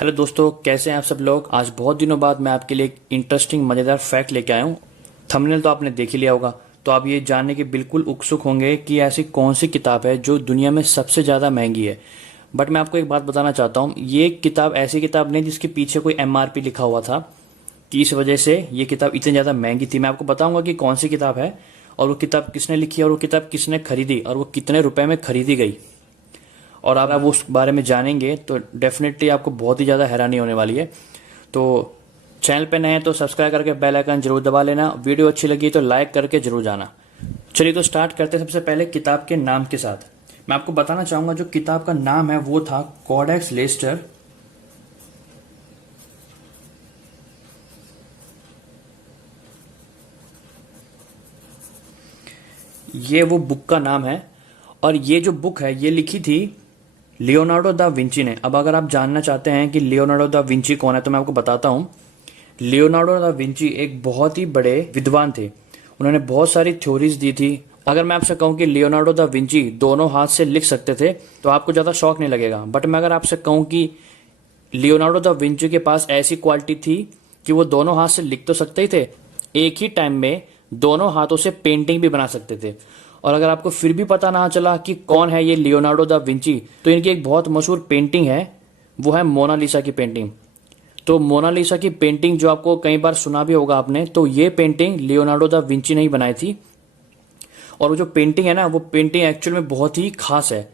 Hello दोस्तों, कैसे हैं आप सब लोग। आज बहुत दिनों बाद मैं आपके लिए एक इंटरेस्टिंग मज़ेदार फैक्ट लेके आया हूँ। थंबनेल तो आपने देख ही लिया होगा, तो आप ये जानने के बिल्कुल उत्सुक होंगे कि ऐसी कौन सी किताब है जो दुनिया में सबसे ज़्यादा महंगी है। बट मैं आपको एक बात बताना चाहता हूँ, ये किताब ऐसी किताब नहीं जिसके पीछे कोई MRP लिखा हुआ था कि इस वजह से ये किताब इतनी ज़्यादा महंगी थी। मैं आपको बताऊंगा कि कौन सी किताब है और वो किताब किसने लिखी और वो किताब किसने खरीदी और वो कितने रुपए में खरीदी गई। और आप उस बारे में जानेंगे तो डेफिनेटली आपको बहुत ही ज़्यादा हैरानी होने वाली है। तो चैनल पे नए हैं तो सब्सक्राइब करके बेल आइकन जरूर दबा लेना। वीडियो अच्छी लगी तो लाइक करके जरूर जाना। चलिए तो स्टार्ट करते हैं सबसे पहले किताब के नाम के साथ। मैं आपको बताना चाहूंगा जो किताब का नाम है वो था कोडेक्स लेस्टर। ये वो बुक का नाम है और ये जो बुक है ये लिखी थी लियोनार्डो दा विंची ने। अब अगर आप जानना चाहते हैं कि लियोनार्डो दा विंची कौन है तो मैं आपको बताता हूं। लियोनार्डो दा विंची एक बहुत ही बड़े विद्वान थे। उन्होंने बहुत सारी थ्योरीज दी थी। अगर मैं आपसे कहूं कि लियोनार्डो दा विंची दोनों हाथ से लिख सकते थे तो आपको ज्यादा शौक नहीं लगेगा। बट मैं अगर आपसे कहूं कि लियोनार्डो दा विंची के पास ऐसी क्वालिटी थी कि वो दोनों हाथ से लिख तो सकते ही थे, एक ही टाइम में दोनों हाथों से पेंटिंग भी बना सकते थे। और अगर आपको फिर भी पता ना चला कि कौन है ये लियोनार्डो दा विंची, तो इनकी एक बहुत मशहूर पेंटिंग है, वो है मोनालिसा की पेंटिंग। तो मोनालिसा की पेंटिंग जो आपको कई बार सुना भी होगा आपने, तो ये पेंटिंग लियोनार्डो दा विंची ने ही बनाई थी। और वो जो पेंटिंग है ना, वो पेंटिंग एक्चुअल में बहुत ही खास है।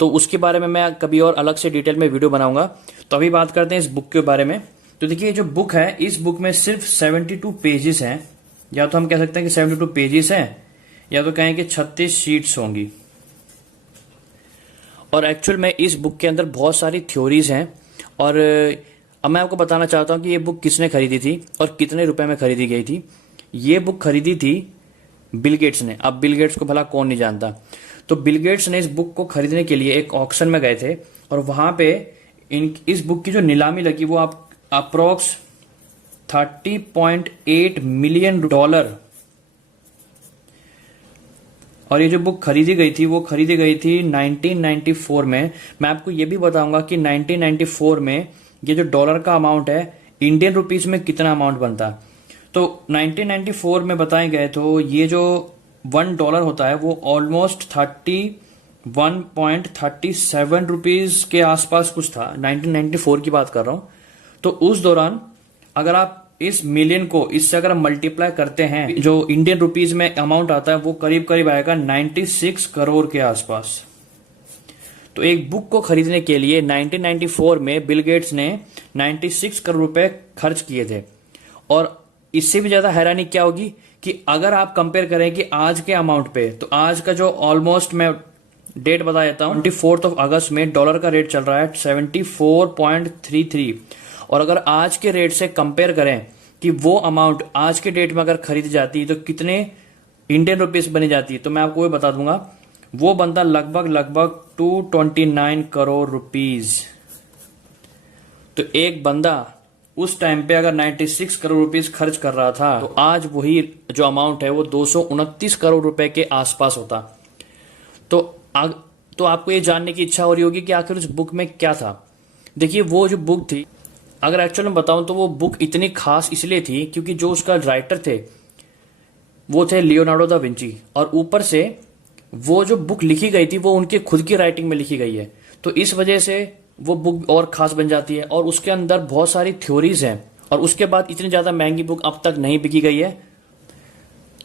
तो उसके बारे में मैं कभी और अलग से डिटेल में वीडियो बनाऊंगा। तो अभी बात करते हैं इस बुक के बारे में। तो देखिए जो बुक है, इस बुक में सिर्फ 72 पेजेस हैं, या तो हम कह सकते हैं कि 72 पेजेस हैं, या तो कहें कि 36 शीट्स होंगी। और एक्चुअल में इस बुक के अंदर बहुत सारी थ्योरीज हैं। और अब मैं आपको बताना चाहता हूं कि ये बुक किसने खरीदी थी और कितने रुपए में खरीदी गई थी। ये बुक खरीदी थी बिल गेट्स ने। अब बिल गेट्स को भला कौन नहीं जानता। तो बिल गेट्स ने इस बुक को खरीदने के लिए एक ऑक्शन में गए थे और वहां पे इस बुक की जो नीलामी लगी वो आप अप्रोक्स $30.8 मिलियन। और ये जो बुक खरीदी गई थी वो खरीदी गई थी 1994 में। मैं आपको ये भी बताऊंगा कि 1994 में ये जो डॉलर का अमाउंट है इंडियन रुपीस में कितना अमाउंट बनता। तो 1994 में बताए गए तो ये जो $1 होता है वो ऑलमोस्ट 31.37 रुपीज के आसपास कुछ था। 1994 की बात कर रहा हूं। तो उस दौरान अगर आप इस मिलियन को इससे अगर मल्टीप्लाई करते हैं, जो इंडियन रुपीज में अमाउंट आता है वो करीब करीब आएगा 96 करोड़ के आसपास। तो एक बुक को खरीदने के लिए 1994 में बिल गेट्स ने 96 करोड़ रुपए खर्च किए थे। और इससे भी ज्यादा हैरानी क्या होगी कि अगर आप कंपेयर करें कि आज के अमाउंट पे, तो आज का जो ऑलमोस्ट मैं डेट बता देता हूं, 24 अगस्त में डॉलर का रेट चल रहा है 74.33। और अगर आज के रेट से कंपेयर करें कि वो अमाउंट आज के डेट में अगर खरीदी जाती तो कितने इंडियन रुपीस बनी जाती, तो मैं आपको वो बता दूंगा, वो बनता लगभग 229 करोड़ रुपीस। तो एक बंदा उस टाइम पे अगर 96 करोड़ रुपीस खर्च कर रहा था तो आज वही जो अमाउंट है वो 229 करोड़ रुपए के आसपास होता। तो आपको ये जानने की इच्छा हो रही होगी कि आखिर उस बुक में क्या था। देखिए वो जो बुक थी, अगर एक्चुअल में बताऊं तो वो बुक इतनी खास इसलिए थी क्योंकि जो उसका राइटर थे वो थे लियोनार्डो दा विंची। और ऊपर से वो जो बुक लिखी गई थी वो उनके खुद की राइटिंग में लिखी गई है। तो इस वजह से वो बुक और खास बन जाती है। और उसके अंदर बहुत सारी थ्योरीज हैं। और उसके बाद इतनी ज्यादा महंगी बुक अब तक नहीं बिकी गई है।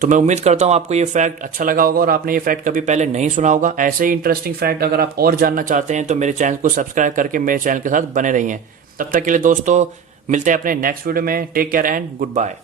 तो मैं उम्मीद करता हूं आपको ये फैक्ट अच्छा लगा होगा और आपने ये फैक्ट कभी पहले नहीं सुना होगा। ऐसे ही इंटरेस्टिंग फैक्ट अगर आप और जानना चाहते हैं तो मेरे चैनल को सब्सक्राइब करके मेरे चैनल के साथ बने रहिए। तब तक के लिए दोस्तों मिलते हैं अपने नेक्स्ट वीडियो में। Take care and good bye.